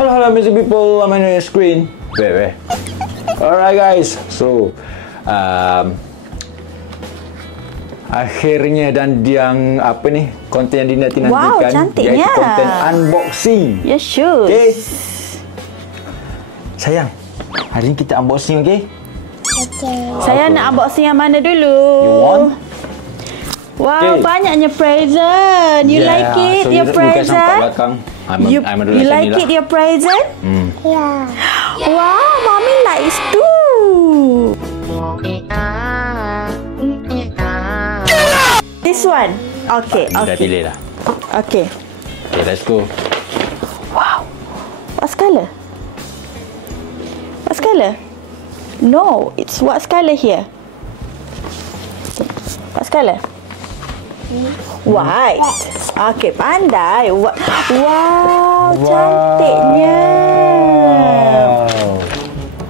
Hello, music people. I'm on your screen. Wait. Alright, guys. So, akhirnya dan yang apa ni? Konten yang dinanti-nantikan. Wow, cantiknya. Iaitu konten unboxing. Yes, sure. Okay. Sayang, hari ni kita unboxing, okay? Okay. Saya nak unboxing yang mana dulu? You want? Wow, Okay. banyaknya present. You like it, so your present? You like it, your present? Yeah. Wow, mommy likes too. This one. Okay. Dah pilih dah. Okay. Okay, let's go. Wow. What color? What color? No, it's what color here? What color? White. Okay, pandai. Wow, cantiknya.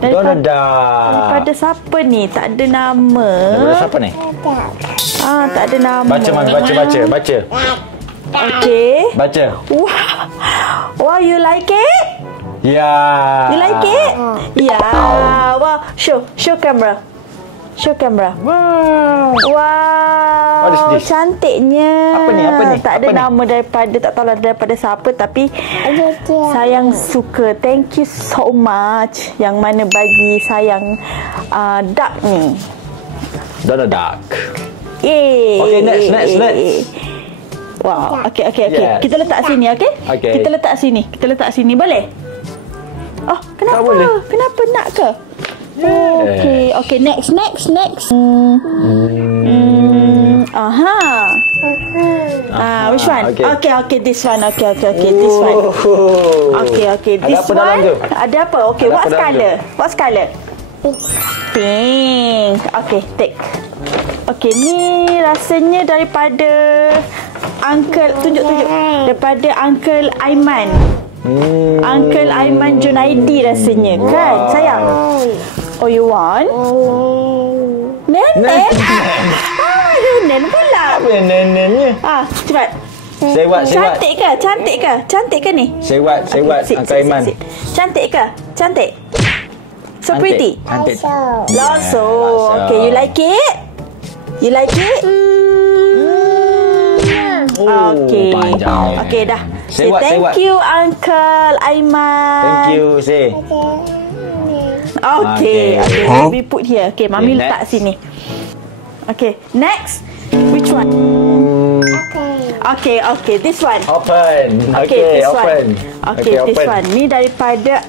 Daripada siapa ni? Tak ada nama. Daripada siapa ni? Tak ada nama. Baca. Okay. Baca. Wow, you like it? Yeah. You like it? Yeah. Wow. Show camera. Show camera. Wow. What is this? Cantiknya. Apa ni? Tak ada nama daripada, tak tahu lah daripada siapa, tapi sayang suka. Thank you so much yang mana bagi sayang duck ni. Donald Duck. Yay. Okay, next. Wow. Okay. Yes. Kita letak sini, okay? Okay. Kita letak sini. Boleh? Oh, kenapa? Tak boleh. Kenapa nak ke? Okay, next. Which one? Okay, this one. Okay, this one. Okay, this one. Ada apa? Okay, what color? Pink. Okay, take. Okay, ni rasanya daripada Uncle, tunjuk. Daripada Uncle Aiman. Uncle Aiman Junaidi rasanya, kan? Sayang. Oh, you want? Nenek? Nenek pula. Apa yang neneknya? Cepat. Say what? Cantik ke ni? Say what? Uncle Aiman. Cantik ke? Cantik. So pretty. Cantik. Loso. Okay, you like it? Okay. Panjangnya. Okay, dah. Say what? Thank you, Uncle Aiman. Thank you. Say. Okay. We put here. Okay, Mami letak sini. Okay, next. Which one? Okay, this one. Open. Okay, this open. one. Okay, this one. Ni daripada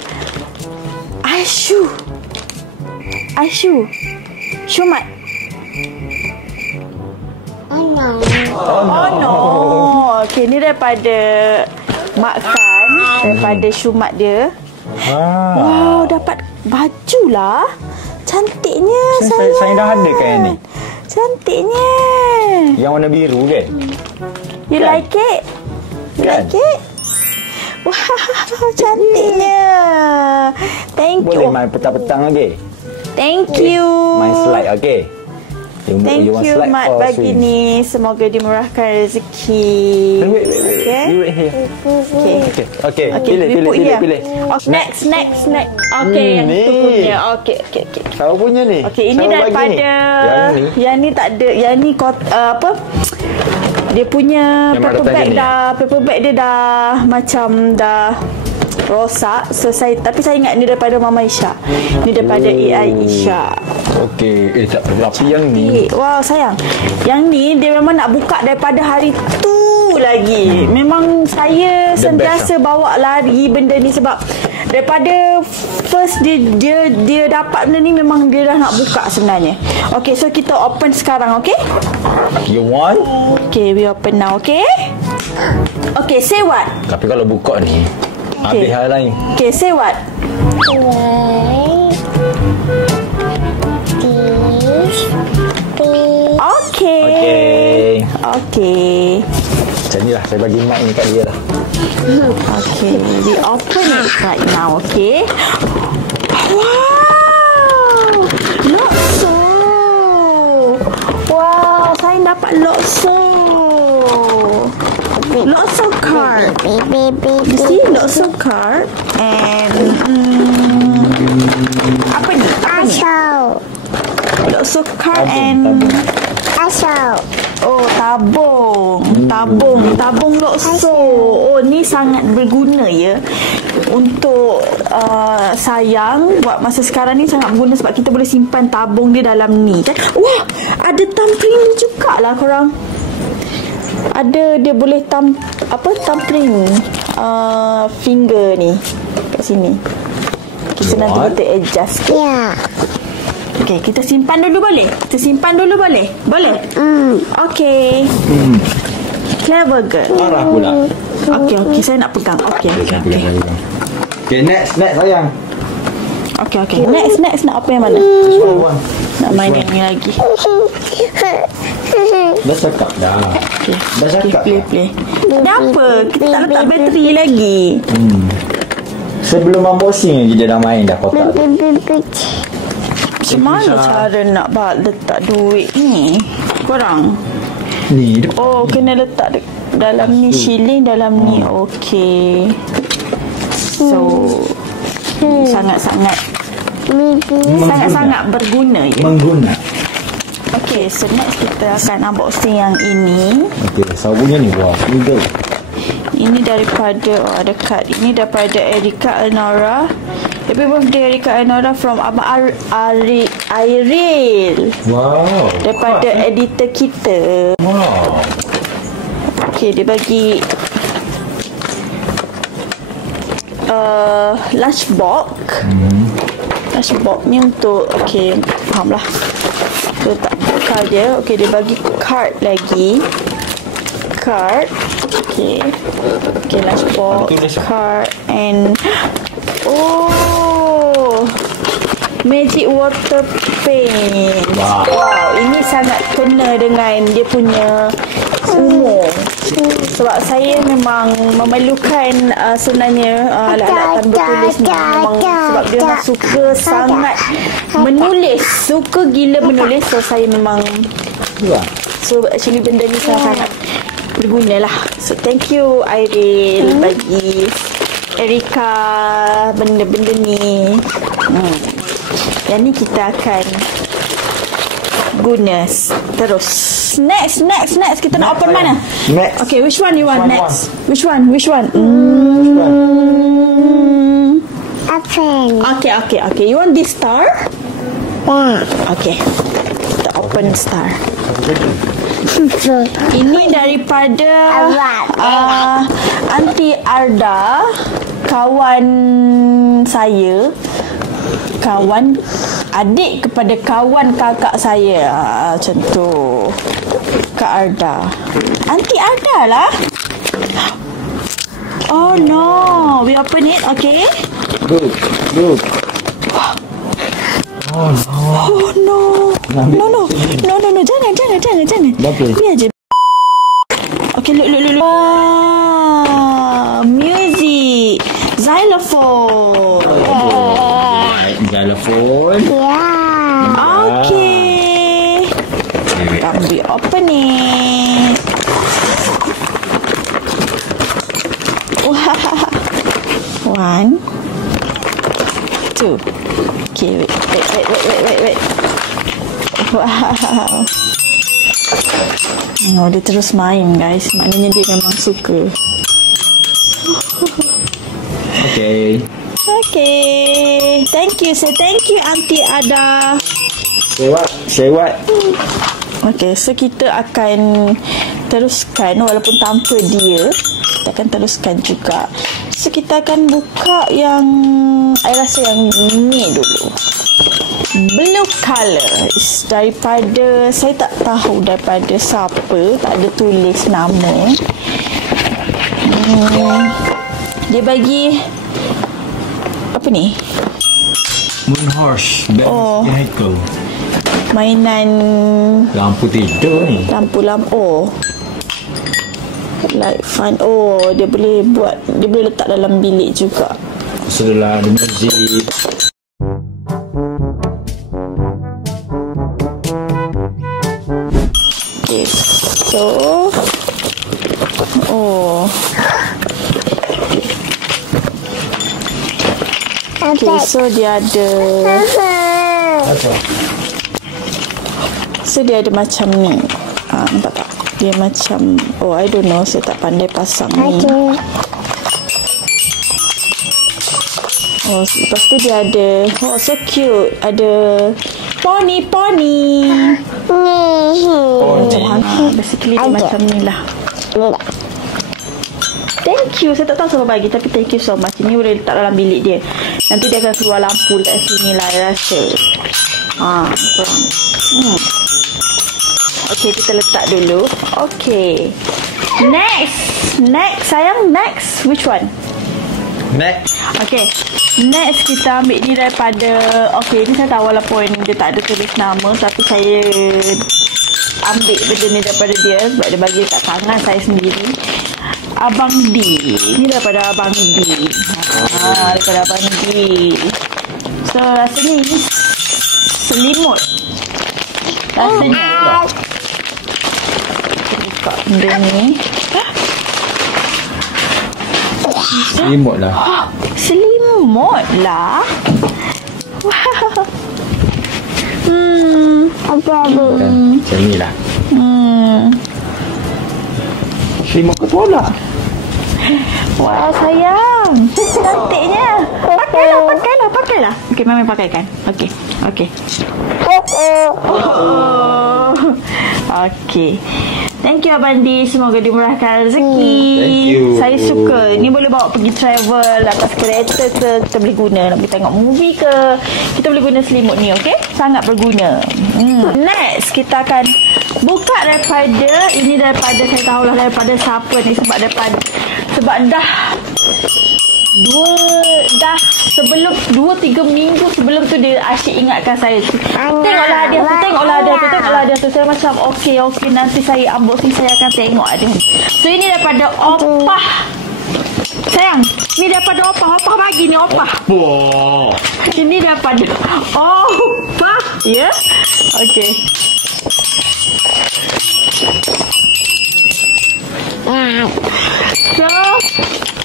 Aishu. Shumat. Oh no. Okay, ni daripada makan, daripada Shumat dia. Wow, dapat baju lah. Cantiknya sayang. Saya dah ada kan ni. Cantiknya. Yang warna biru kan? You like it? Like it? Wow, cantiknya. Thank you. Boleh main petang-petang lagi? Thank you. Main slide, okay? Thank you, Mat, bagi ni. Semoga dimurahkan rezeki. Wait here. Okay. Pilih. Next. Okay, yang tu punya. Okay. Siapa punya ni? Okay, ini daripada yang ni tak ada. Yang ni apa? Dia punya paper bag dia dah macam dah rosak. So tapi saya ingat ni daripada Mama Isha. Ni daripada AI Isha. Okey, tak berapa yang ni. Wow, sayang. Yang ni dia memang nak buka daripada hari tu lagi. Memang saya sentiasa bawa lari benda ni sebab daripada first dia dapat benda ni memang dia dah nak buka sebenarnya. Okay, so kita open sekarang, okay? You want? Okay, we open now, okay? Okay, say what? Tapi kalau buka ni habis hal lain. Okay, say what? Okay. Macam ni lah, saya bagi mic ni kat dia lah. Okay, we open it right now, okay? Wow! Lokso! Wow, saya dapat lokso! Lots of card. You see, lots of card. And apa ni? Asal. Lots of card and Asal. oh, tabung lokso. Oh, ni sangat berguna ya untuk sayang buat masa sekarang ni, sangat berguna sebab kita boleh simpan tabung dia dalam ni kan. Wah, ada thumbprint juga lah korang. Ada, dia boleh thumbprint finger ni kat sini. Kita nanti kita adjust. Ya. Okay, kita simpan dulu boleh? Boleh? Okay. Clever girl. Arah pula. Okay, saya nak pegang. Okay. Okay, next sayang. Okay. Next nak apa yang mana? Nak main yang ni lagi. Dah cakap dah. Okay. Dah cakap. Play. Kenapa? Kita tak letak bateri lagi. Sebelum unboxing lagi dia dah main dah kotak. Macam mana cara nak letak duit ni? Korang? Ni dia. Oh, kena letak dalam ni, shilling dalam ni. Okay. So, sangat-sangat berguna ya. Mengguna. Okay, so next kita akan unboxing yang ini. Okay, sabunnya ni wah, single. Ini daripada, ada kad. Ini daripada Erika Elnora. Happy birthday Erika Elnora from Abang Airil. Wow. Daripada editor kita. Wow. Okay, dia bagi lunchbox. Lunchbox ni untuk, okay, faham lah. Dia letak card dia. Okay, dia bagi card lagi. Card. Okay, lunchbox, card and oh, magic water paint. Wow, ini sangat kena dengan dia punya umur. Sebab saya memang memerlukan sebenarnya alat-alat bertulis ni memang sebab dia memang suka sangat menulis, suka gila menulis. So saya memang actually benda ni sangat berguna lah. So thank you Airil bagi Erika benda-benda ni. Yang ni kita akan guna terus. Next kita nak open mana? Next. Okay, which one you want next? Which one? Open. Okay. You want this star? Ya. Okay. Kita open star. Ini daripada Aunty Arda, kawan saya, kawan adik kepada kawan kakak saya. Macam tu, Kak Arda. Aunty Arda lah. Oh no, we open it. Okay. Look. Oh no. No. Jangan. Biar je. Okay, look. Wow, music. Xylophone. Xylophone. Ya. Okay. We open it. Wow. 1, 2. Okay, wait. Wow. Oh, dia terus main guys. Maknanya dia memang suka. Okay. Thank you. Say thank you Aunty Ada. Say what? Okay, so kita akan teruskan walaupun tanpa dia. Kita akan teruskan juga. So kita akan buka yang saya rasa yang ni dulu. Blue color is daripada, saya tak tahu daripada siapa, tak ada tulis nama. Dia bagi apa ni? Moon Horse. Vehicle. Mainan Lampu tidur ni. Lampu. Like fun. Oh, dia boleh letak dalam bilik juga. Setelah ada muzik. Okay, so Okay, so dia ada macam ni. Nampak tak? Dia macam, oh I don't know, saya tak pandai pasang ni. Oh, lepas tu dia ada, oh so cute, ada pony. Basically dia macam ni lah. Thank you. Saya tak tahu siapa bagi, tapi thank you so much. Ini boleh letak dalam bilik dia. Nanti dia akan keluar lampu kat sini lah, saya rasa. Okay, kita letak dulu. Okay. Next sayang, next. Which one? Next. Okay. Next kita ambil ni daripada, okay, ni saya tahu walaupun dia tak ada tulis nama, tapi saya ambil benda ni daripada dia sebab dia bagi kat tangan saya sendiri. Abang D. Ni daripada Abang D. Daripada Abang D. So rasanya ini selimut. Rasanya. Kita buka benda ni. Selimut lah. Selimut lah. Wow. Macam ni lah. Selimut ketuala. Wow, sayang. Cantiknya. Pakailah. Okey, Mami pakaikan. Okey. Okey. Thank you Abang D. Semoga dimurahkan rezeki. Thank you. Saya suka. Ni boleh bawa pergi travel atas kereta ke. Kita boleh guna nak pergi tengok movie ke. Kita boleh guna selimut ni, okey? Sangat berguna. Next, kita akan buka daripada, ini daripada, saya tahulah daripada siapa ni, sebab dah sebelum 2-3 minggu sebelum tu dia asyik ingatkan saya. Tengoklah dia tu. Saya macam okey, nanti saya unboxing, saya akan tengok dia. So ini daripada Opah. Sayang, ni daripada Opah. Opah bagi ni, Opah. Ini daripada Opah. Ya? Okey. So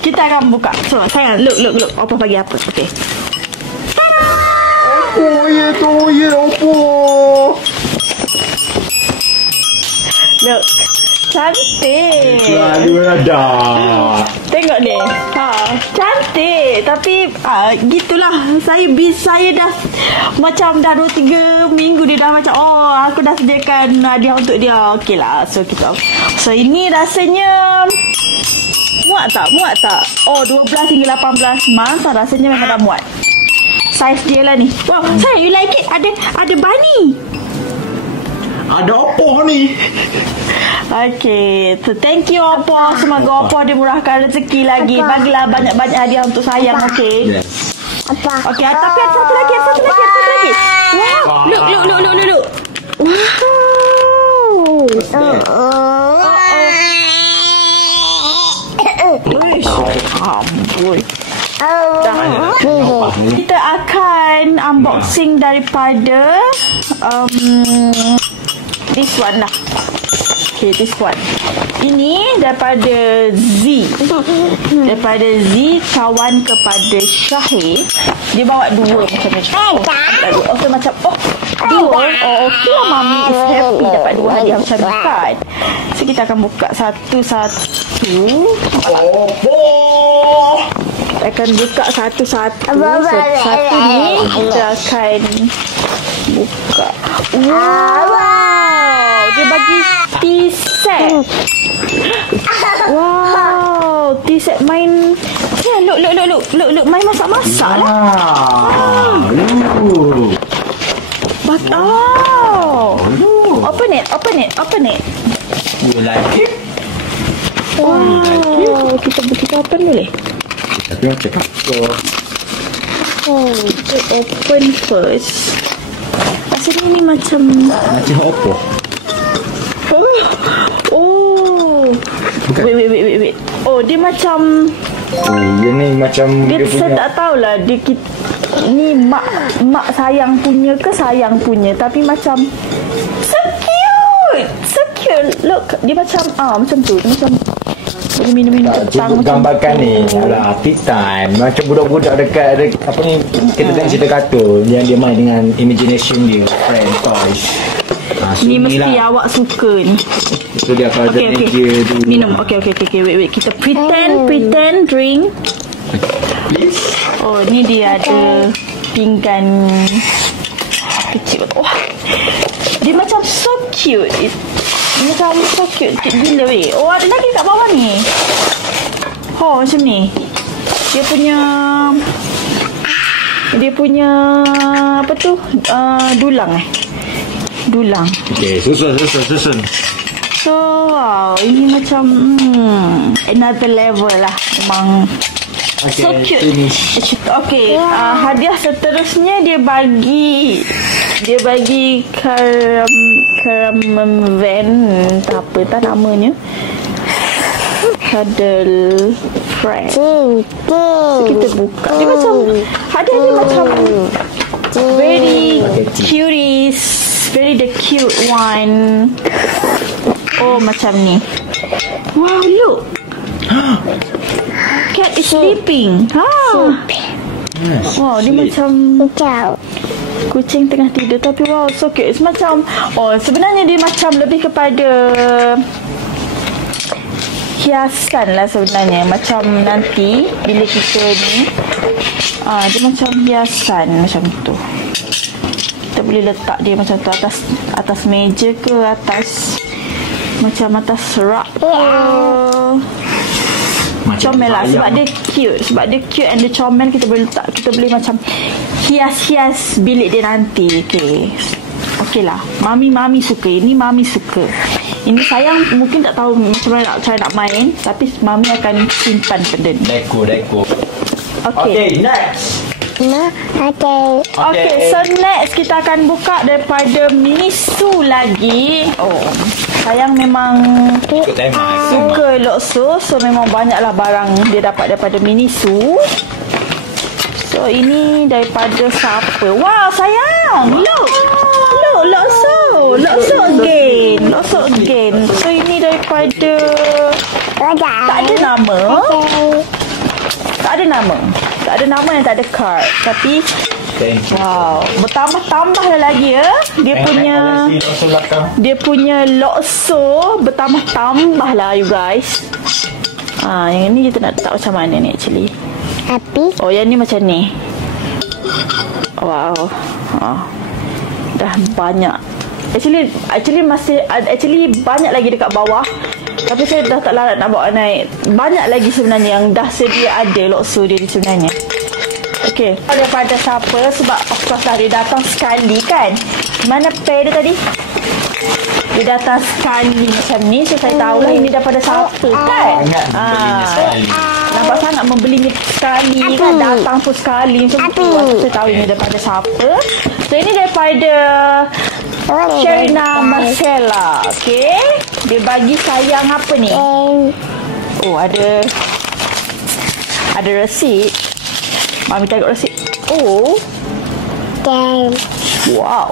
kita akan buka. So sayang, look. Opah bagi apa? Okay. Opah. Look, cantik. Tengok ni. Cantik. Tapi gitulah. Saya dah macam dah 2-3 minggu dia dah macam, aku dah sediakan hadiah untuk dia. Okey lah. So ini rasanya muat tak? Oh, 12 hingga 18 masa rasanya memang dah muat. Saiz dia lah ni. Wow, sayang, you like it? Ada bunny. Ada Opah ni. Okay, so thank you Opah. Semoga Opah dimurahkan rezeki lagi. Bagilah banyak-banyak hadiah untuk sayang, okay? Yes. Okay, tapi ada satu lagi. Wow, look. Wow. Kita akan unboxing daripada this one lah. Okay, this one. Ini daripada Z. Daripada Z, kawan kepada Syahir. Dia bawa dua macam ni. Okay, macam dua. Okay lah, Mami is happy dapat dua hadiah macam ni kan. So kita akan buka satu-satu. Kita akan buka satu-satu. Satu ni kita akan buka. Wow, dia bagi tea set. Wow, tea set main. Ya, look, main masak-masak lah. Open it. You like it? Wow, kita open boleh? Tapi macam apa? Kita open first. Rasanya ni macam apa? Wait. Oh, dia macam dia ni macam dia saya tak tahulah ni mak sayang punya ke sayang punya, tapi macam so cute. Look, dia macam macam tu. Dia macam minum-minum Tak, petang cikgu gambarkan ni. Alah, tea time. Macam budak-budak dekat apa ni, kita tengok cerita kartun yang dia main dengan imagination dia, friend, toys. Ni mesti awak suka ni. Itu dia kalau ada meja tu. Minum. Okay. Wait. Kita pretend drink. Please. Oh, ni dia ada pinggan kecil. Wah. Dia macam so cute. Dia macam so cute gila weh. Oh, ada lagi kat bawah ni. Oh, macam ni. Dia punya apa tu? Dulang. Okay, susun. So, wow, ini macam another level lah. Memang so cute. Finish. Okay, hadiah seterusnya dia bagi Caravan, apa tak namanya, Cuddle Friend. So kita buka. Dia macam hadiah dia macam very cuties, very the cute one. Oh, macam ni. Wow, look. Cat is sleeping. Wow, dia macam kucing tengah tidur. Tapi wow, so cute. It's macam, sebenarnya dia macam lebih kepada hiasan lah sebenarnya. Macam nanti bila kita ni dia macam hiasan macam tu. Kita boleh letak dia macam tu atas meja ke, atas rak ke. Comel lah sebab dia cute and dia comel. Kita boleh macam hias bilik dia nanti. Okay lah, Mami suka. Ini Mami suka. Ini sayang mungkin tak tahu macam mana cara nak main, tapi Mami akan simpan benda ni. Deko. Okay, next. Okay, so next kita akan buka daripada Miniso lagi. Sayang memang suka Lotso, so memang banyaklah barang dia dapat daripada Miniso. So ini daripada siapa? Wow, sayang, look Lotso again. So ini daripada tak ada nama yang tak ada card, tapi wow, bertambah lagi ya. Dia punya Lotso bertambah lah you guys. Yang ni kita nak letak macam mana ni actually? Oh, yang ni macam ni. Wow. Dah banyak. Actually banyak lagi dekat bawah. Tapi saya dah tak larat nak bawa naik. Banyak lagi sebenarnya yang dah sedia ada Lotso dia sebenarnya. Okay, daripada siapa? Sebab of course lah dia datang sekali kan. Mana pair dia tadi? Dia datang sekali macam ni. So saya tahulah ini daripada siapa kan. Nampak sangat membelinya sekali kan. Datang pun sekali macam tu. Saya tahu ini daripada siapa. So ini daripada Sherina Marcella. Okay, dia bagi sayang apa ni? Oh, ada resit. Mami tengok resit. Oh, wow.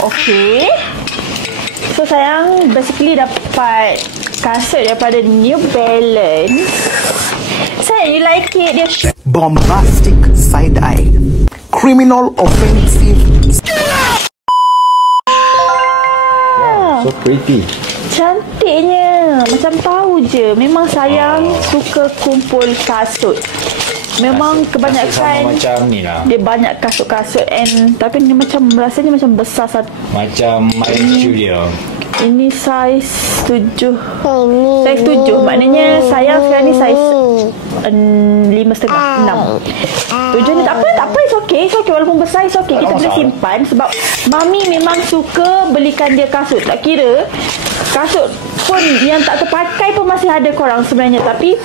Okay, so sayang basically dapat kasut daripada New Balance. Sayang, you like it? Dia bombastic side-eye, criminal offensive. So pretty. Cantiknya. Macam tahu je. Memang sayang suka kumpul kasut. Memang kebanyakan macam ni lah. Dia banyak kasut-kasut tapi ni macam rasanya macam besar macam main studio. Ini saiz 7. Saiz 7. Maknanya sayang sekarang ni saiz 5.5, 6. 7 ni tak apa, it's okay. Walaupun besar, it's okay. Kita boleh simpan. Sebab Mami memang suka belikan dia kasut. Tak kira kasut pun yang tak terpakai pun masih ada korang sebenarnya. Tapi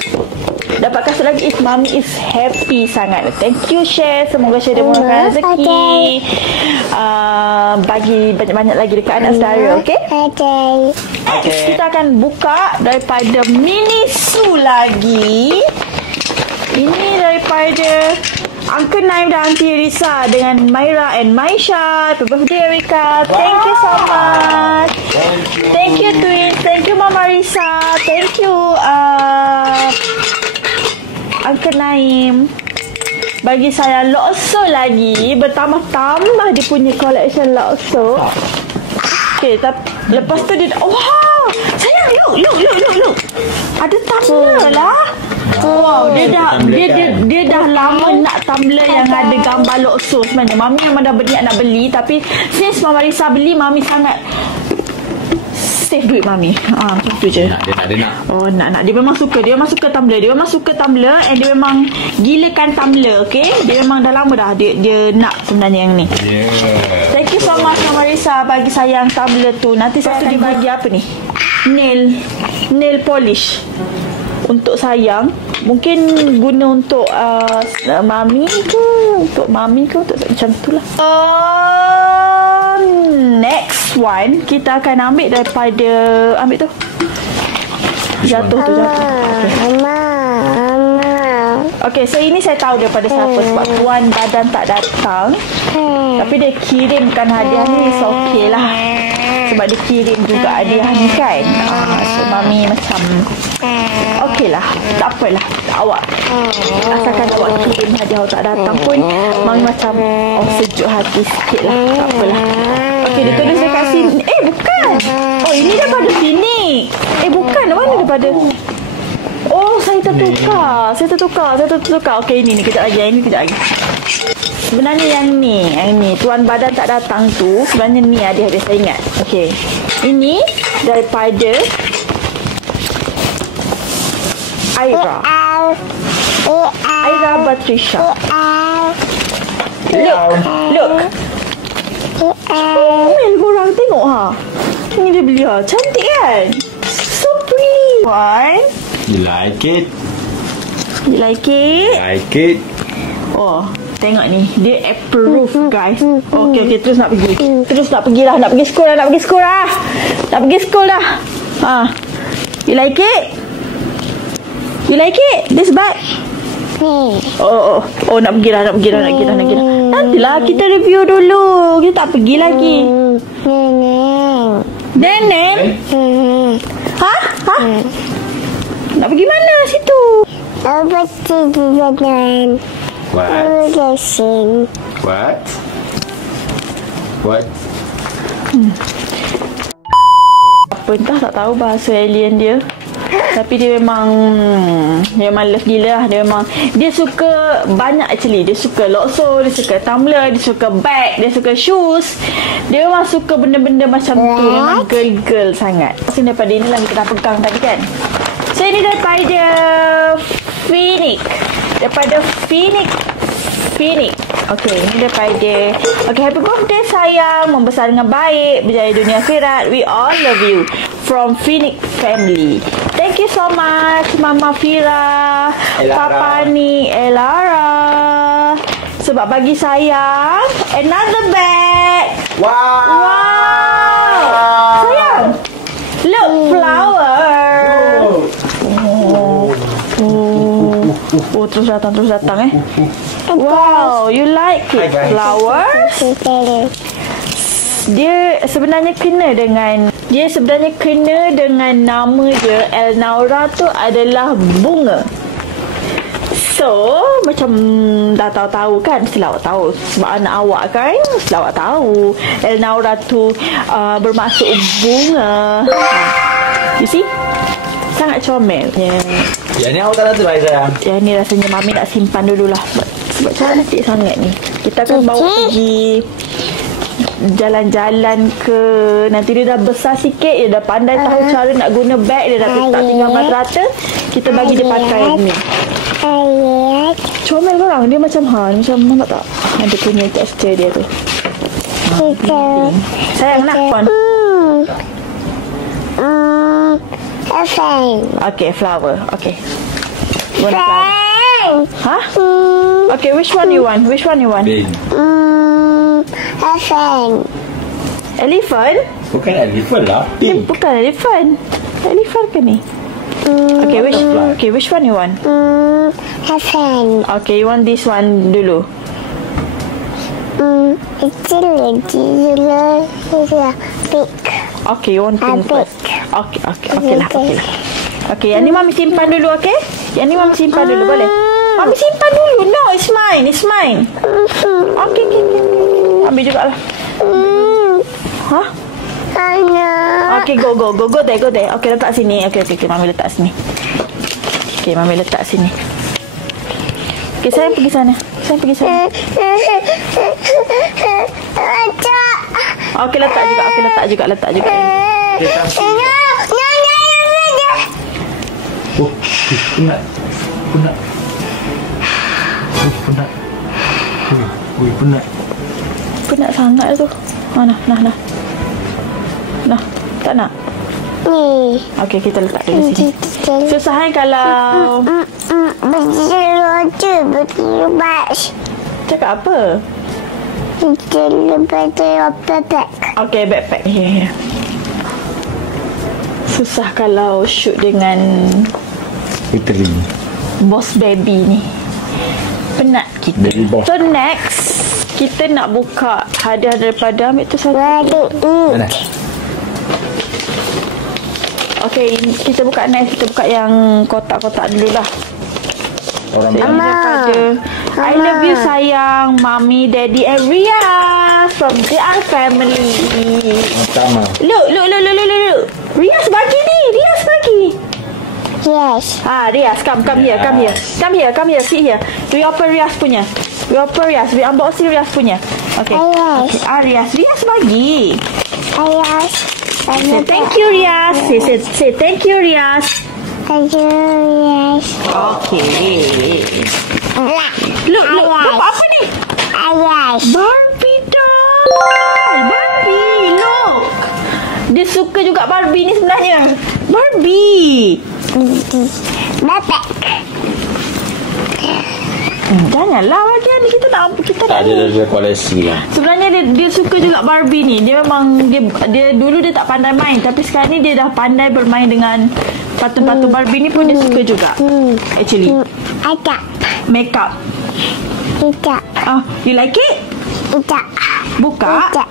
dapat kasut lagi, Mami is happy sangat. Thank you Share. Semoga Share dia murahkan rezeki. Bagi banyak-banyak lagi dekat anak saudara. Okay? Kita akan buka daripada Miniso lagi. Ini daripada Uncle Naim dan Auntie Risa dengan Myra and Maisha. Happy birthday, Erika. Thank you so much. Thank you, twins. Thank you, Mama Risa. Thank you, Uncle Naim. Bagi saya lokso lagi. Bertambah-tambah dia punya collection lokso. Okay, tapi lepas tu dia... Wow! Sayang, look. Ada tumbler lah. Wow, dia dah lama nak tumbler yang ada gambar lokso sebenarnya. Mami memang dah berniat nak beli, tapi since Mama Risa beli, Mami sangat save duit Mami. Macam tu je. Dia nak. Oh, nak. Dia memang suka tumbler. Dia memang suka tumbler and dia memang gilakan tumbler, okay? Dia memang dah lama dah dia nak sebenarnya yang ni. Yeah. Thank you so much Mama Risa bagi sayang tumbler tu. Nanti satu dia bagi apa ni? Nail polish. Untuk sayang, mungkin guna untuk mami ke, untuk macam tu lah. Next one kita akan ambil daripada tu. Jatuh. Okay, so ini saya tahu daripada siapa sebab Tuan Badan tak datang. Tapi dia kirimkan hadiah ni, so okay lah. Sebab dia kirim juga hadiah ni kan. So Mami macam okey lah, tak apalah. Awak asalkan awak kirim hadiah awak tak datang pun Mami macam sejuk hati sikit lah. Tak apalah. Okey, dia tulis dekat sini. Bukan. Oh, ini daripada sini. Bukan. Mana daripada? Oh, saya tertukar. Okey, ini kejap lagi. Sebenarnya yang ni Tuan Badan tak datang tu, sebenarnya ni hadiah saya ingat. Okey. Ini daripada Aira Batrisha. Look. Comel korang tengok Ini dia beli cantik kan? So pretty. One. You like it? Like it? Oh, tengok ni. Dia approve guys. Okay, terus nak pergi. Nak pergi sekolah dah. You like it? This bag? Oh, nak pergi dah. Nantilah kita review dulu. Kita tak pergi lagi. Nenek? Hah? Nak pergi mana situ? What? Apa entah, tak tahu bahasa alien dia. Tapi dia memang love gila lah. Dia suka banyak actually. Dia suka lokso, dia suka tumbler, dia suka bag, dia suka shoes. Dia memang suka benda-benda macam tu. Memang girl sangat. Pasal daripada inilah kita dah pegang tadi kan. So ini daripada Phoenix. Okay, ini daripada happy birthday sayang. Membesar dengan baik, berjaya dunia akhirat. We all love you. From Phoenix family. Thank you so much Mama Fira, Papa ni Elara. Sebab bagi sayang another bag. Wow. Sayang, look, flower. Terus datang Wow, you like it? Flowers? Dia sebenarnya kena dengan nama dia. Elnaura tu adalah bunga. So macam dah tahu kan, mesti awak tahu sebab anak awak kan, mesti awak tahu Elnaura tu bermaksud bunga. You see, sangat comel. Yang ni awak tak rasa baik sayang. Yang ni rasanya Mami nak simpan dululah sebab cantik sangat ni. Kita akan bawa pergi jalan-jalan ke. Nanti dia dah besar sikit, dia dah pandai tahu cara nak guna beg, dia dah tak tinggal rata. Kita bagi dia pakai ni. Comel korang. Dia macam nampak tak? Ada punya tekstur dia tu. Sayang nak pun. Okay, flower. Okay. Huh? Okay, which one you want? Elephant? Bukan elephant lah. Pink. Bukan elephant. Elephant ke ni? Okay, which one you want? Fan. Okay, you want this one dulu. It's a big. Okay, you want pink Big. first. Okay lah. Okay, yang ni Mami simpan dulu, okay? Yang ni Mami simpan dulu, boleh? Mami simpan dulu. No, it's mine. Okay. Ambil juga lah. Hah? Okay, go there. Okay, letak sini. Okay, Mami letak sini. Okay, Mami letak sini. Okay, saya pergi sana. Okay, letak juga. Oh, penat. Penat. Penat sangat tu. Nah, tak nak? Ni. Okay, kita letak dulu sini. Susah kalau... Bas. Cakap apa? Backpack. Okay, backpack. Yeah. Susah kalau shoot dengan Puteri. boss baby ni. Penat kita. Baby boss. So next, kita nak buka hadiah daripada ambil tu satu. Mana? Okay, kita buka next. Kita buka yang kotak-kotak dulu lah. Orang Daripada I love you sayang, Mami, Daddy and Riaz from JR family. Sama. Look. Riaz bagi ni. Yes. Riaz, come here. Sit here. We open Riaz punya. We unboxing Riaz punya. Okay. Yes. Riaz bagi. Yes. Say thank you, Riaz. Say thank you, Riaz. Thank you. Yes. Okay. Look. Apa ni? Yes. Barbie doll. Barbie, look. Dia suka juga Barbie ni sebenarnya. Barbie. Backpack. Janganlah bagi ni, kita tak ada koleksi lah. Sebenarnya dia suka juga Barbie ni. Dia memang dia dulu dia tak pandai main, tapi sekarang ni dia dah pandai bermain dengan patung-patung Barbie ni pun dia suka juga. Actually. Ada. Makeup. Tidak. You like it? Tidak. Buka. Tidak.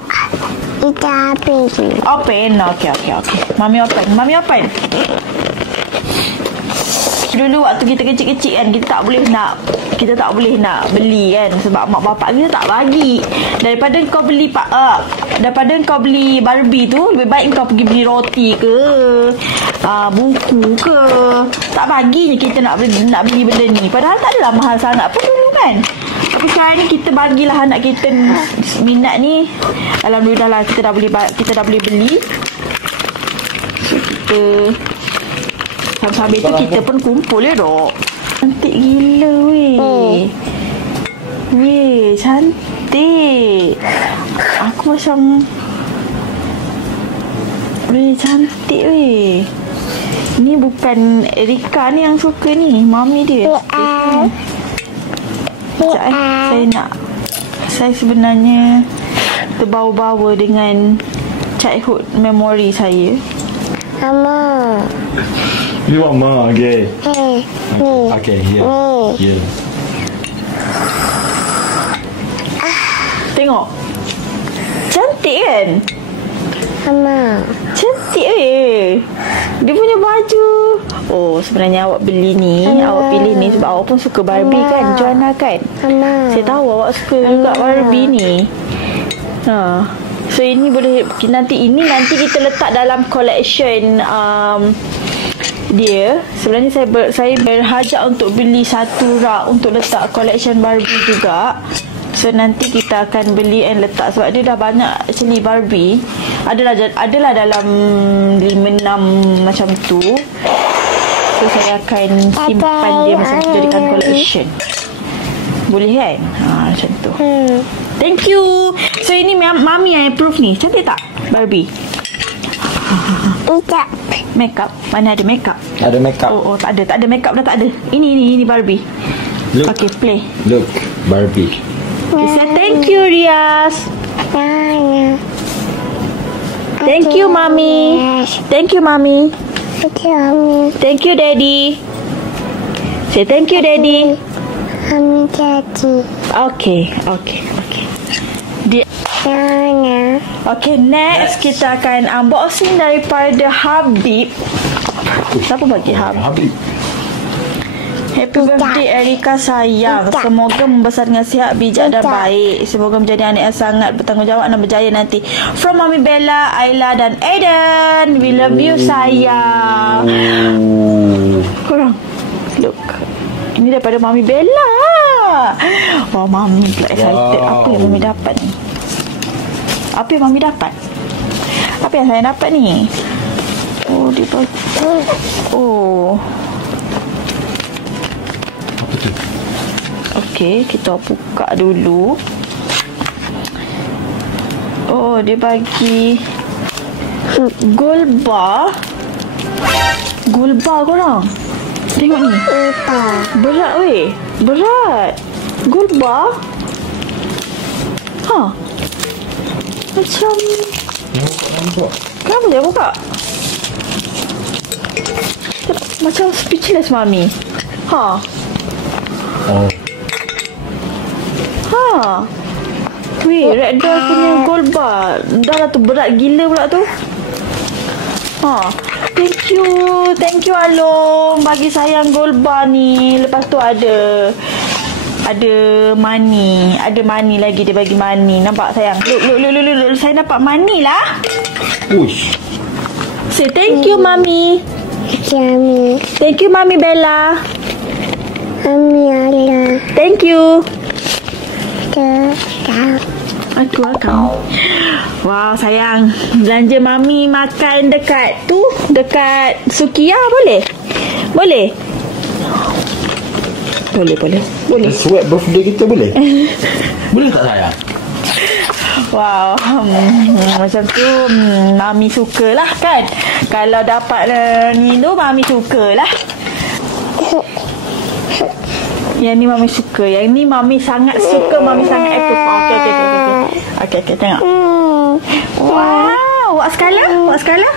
Open. Okay. Mami open. Dulu waktu kita kecil-kecil kan, kita tak boleh nak beli kan, sebab mak bapak kita tak bagi. Daripada kau beli Barbie tu, lebih baik kau pergi beli roti ke, buku ke. Tak bagi je kita nak beli benda ni. Padahal tak adalah mahal sangat pun dulu kan. Tapi sekarang ni kita bagilah anak kita minat ni. Alhamdulillah lah, kita dah boleh beli. So kita sambil tu kita pun kumpul ya dok. Cantik gila weh. Cantik. Aku macam cantik weh. Ni bukan Erika ni yang suka ni, mami dia. Saya sebenarnya terbawa-bawa dengan childhood memory saya. Mama. You want more? Okay. Okay, here. Tengok. Cantik kan? Mama. Cantik weh. Dia punya baju. Oh, sebenarnya awak beli ni, awak pilih ni sebab awak pun suka Barbie kan, Joanna kan? Saya tahu awak suka juga Barbie ni. So ini boleh nanti kita letak dalam collection dia. Sebenarnya saya berhajat untuk beli satu rak untuk letak collection Barbie juga. So nanti kita akan beli and letak sebab dia dah banyak actually Barbie. Adalah dalam 5-6 macam tu. So saya akan simpan dia macam tu, jadikan collection. Boleh kan? Macam tu. Thank you. So ini mami yang approve ni. Cantik tak Barbie? Tidak. Makeup. Mana ada makeup? Ada makeup. Oh, tak ada makeup dah, tak ada. Ini Barbie. Look. Okay, play. Look, Barbie. Okay, say thank you, Riaz. Thank you, Mami. Thank you, Mami. Thank you, Daddy. Say thank you, Daddy. Mami Daddy. Okay. Sana. Okay, next kita akan unboxing daripada Habib. Siapa bagi Habib? Happy birthday Erika sayang. Semoga membesar dengan sihat, bijak dan baik. Semoga menjadi anak yang sangat bertanggungjawab dan berjaya nanti. From Mami Bella, Ayla dan Aiden. We love you sayang. Korang look. Ini daripada Mami Bella. Oh, Mami pula excited. Apa yang Mami dapat ni? Apa yang Mami dapat? Apa yang saya dapat ni? Oh, dia bagi. Oh. Apa tu? Okey, kita buka dulu. Oh, dia bagi gold bar. Gold bar korang. Tengok ni. Berat weh. Berat. Gold bar. Ha. Macam kenapa dia buka? Macam speechless Mami. Ha. Oh. Ha. Weh, Red Doll punya gold bar. Dah lah tu, berat gila pula tu. Ha. Thank you Along bagi sayang gold bar ni. Lepas tu ada money. Ada money lagi, dia bagi money. Nampak sayang? Look. Saya dapat money lah. Uish. Say thank you Mami. Mami. Thank you Mami Bella. Mami Ayla. Thank you. Aku akan. Wow sayang, belanja Mami makan dekat tu, dekat Sukiya boleh? Boleh. Sweat birthday kita boleh? Boleh tak sayang? Wow, macam tu Mami sukalah kan. Kalau dapat ni tu Mami sukalah. Yang ni Mami suka. Yang ni Mami sangat suka. Mami sangat approve. Okay, tengok. Wow, awak skala?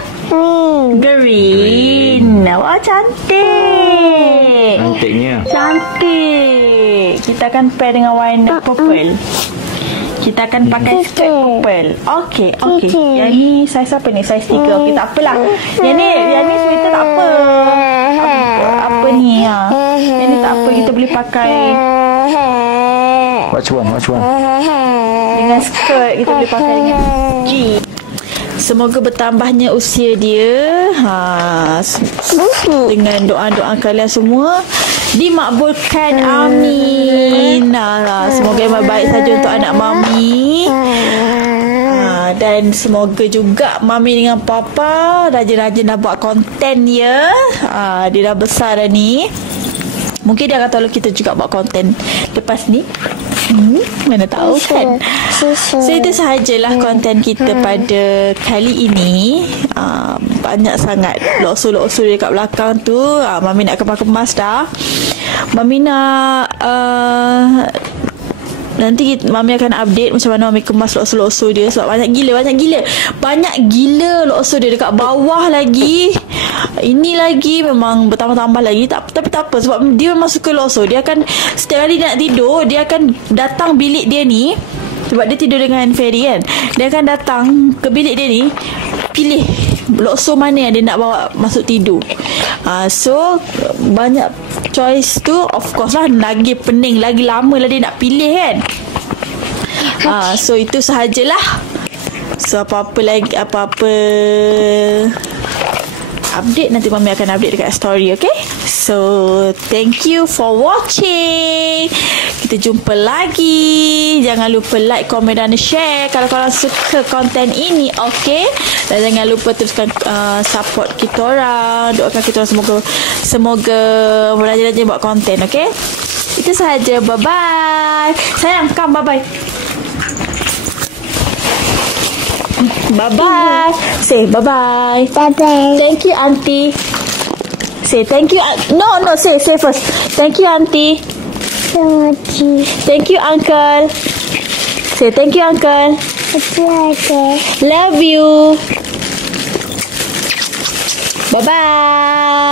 Green. Wah, cantik. Cantik. Kita akan pair dengan warna purple. Kita akan pakai skirt purple. Okay. Yang ni size apa ni? Size 3. Okay, tak apalah. Yang ni sweater tak apa. Apa ni ya? Yang ni tak apa, kita boleh pakai. Which one? Dengan skirt kita boleh pakai dengan jeans. Semoga bertambahnya usia dia. Dengan doa-doa kalian semua dimakbulkan. Amin. Semoga yang baik saja untuk anak Mami. Dan semoga juga Mami dengan Papa rajin-rajin nak buat konten ya. Dia dah besar dah ni. Mungkin dia akan tolong kita juga buat konten lepas ni. Mana tahu kan. So itu sahajalah konten kita pada kali ini. Banyak sangat lokso-lokso dekat belakang tu. Mami nak kemas-kemas dah. Mami nak nanti Mami akan update macam mana Mami kemas lokso-lokso dia. Sebab banyak gila lokso dia dekat bawah lagi. Ini lagi memang bertambah-tambah lagi. Tapi tak apa, sebab dia memang suka lokso. Dia akan setiap kali dia nak tidur, dia akan datang bilik dia ni. Sebab dia tidur dengan Ferry kan. Dia akan datang ke bilik dia ni, pilih lokso mana yang dia nak bawa masuk tidur. So banyak choice tu. Of course lah, lagi pening, lagi lama lah dia nak pilih kan. So itu sahajalah. So apa-apa update nanti Mami akan update dekat story. Okay, so thank you for watching. Kita jumpa lagi. Jangan lupa like, komen dan share kalau korang suka konten ini. Okay, dan jangan lupa teruskan support kita orang. Doakan kita orang semoga rajin-rajin buat konten. Okay, itu sahaja. Bye bye sayang. Come, bye bye. Bye-bye. Say bye-bye. Bye-bye. Thank you, Auntie. Say thank you. No, say first. Thank you, Auntie. Thank you, Uncle. Say thank you, Uncle. Love you. Bye-bye.